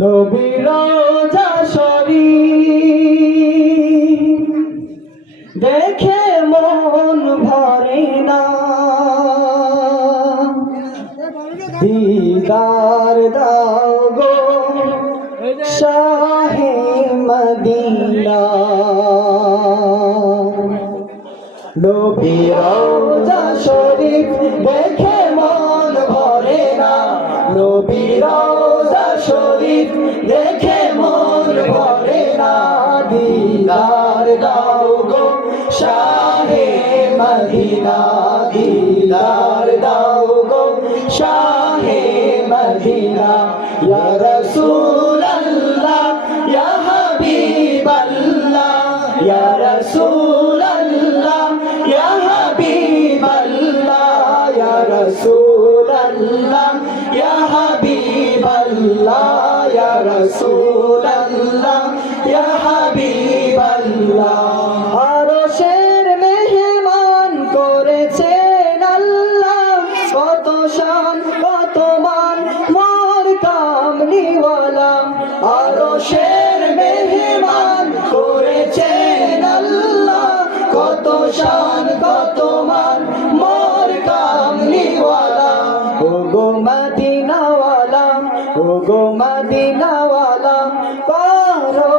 নবীর রওজা শরীফ দেখে মন ভরে না, দিদার দাও গো শাহে মদিনা। নবীর রওজা শরীফ দেখে মন ভরে না, নবীর রওজা শরীফ দেখে মন ভরে না, দিদার দাও গো শাহে মদিনা, দিদার দাও গো শাহে মদিনা। ইয়া রাসূলুল্লাহ ইয়া হাবিবাল্লাহ, ইয়া রাসূলুল্লাহ ইয়া হাবিবাল্লাহ, ইয়া রাসূলুল্লাহ ইয়া হাবিবাল্লাহ, ইয়া রাসূলুল্লাহ ইয়া হাবিবাল্লাহ। আরশের মেহমান করেছেন আল্লাহ, কত শান কত মান মোর কামলিওয়ালা। আরশের মেহমান করেছেন আল্লাহ, কত শান কত মান মোর কামলিওয়ালা। ও গো মদিনাওয়ালা, ও গো মদিনাওয়ালা, করো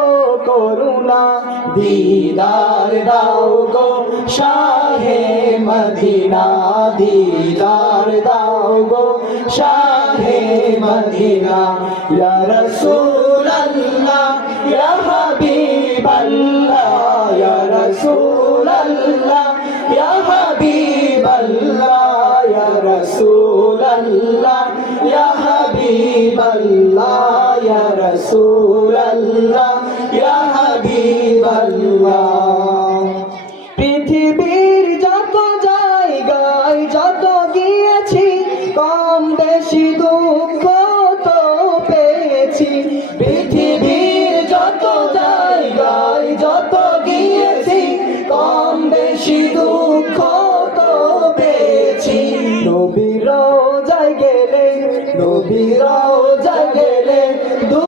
করুণা, দিদার দাও গো শাহে মদিনা, দিদার দাও গো শাহে মদিনা। ইয়া রাসূলুল্লাহ ইয়া হাবিবাল্লাহ, ইয়া রাসূলুল্লাহ ইয়া হাবিবাল্লাহ, ইয়া রাসূলুল্লাহ ইয়া হাবিবাল্লাহ, ইয়া রাসূলুল্লাহ